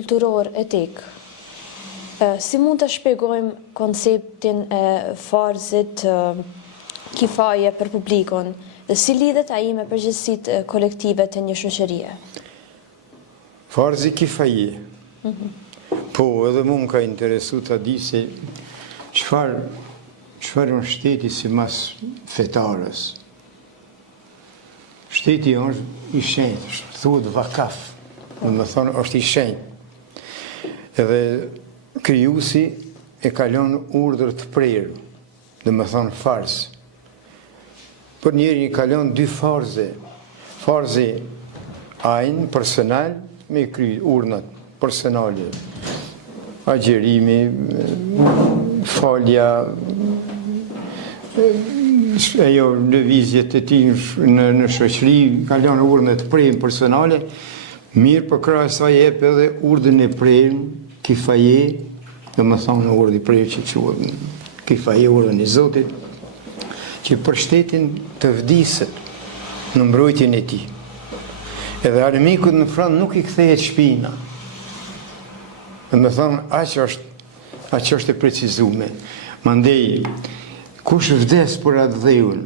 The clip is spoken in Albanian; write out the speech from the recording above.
kulturor etik, si mund të shpjegojmë konceptin e farzit kifaje për publikun dhe si lidhet ai me përgjegjësitë kolektive të një shoqërie? Farzi kifaje. Po, edhe mu më ka interesu të di se qëfar në shteti si mas fetarës. Shteti është i shenjtë, thuhet vakaf, dhe më thonë është i shenjtë. Edhe krijuesi e kalon urdhër të prerë, dhe më thonë farz. Për njeri i kalon dy farze. Farzi ajnë, personal, me kry urnat personale. Agjerimi, falja, ajo lëvizjet e tij në shoqëri, kalon urdhën e prerë personale, mirë për krahas saj jep edhe urdhën e prerë kifaje, dhe më thonë urdhë i prerë që quhet kifaje, urdhën e Zotit, që për shtetin të vdiset në mbrojtjen e tij. Edhe armikut në front nuk i kthehet shpina. Dhe më thonë, aq është e precizume. Mandej, kush vdes për atë dheun,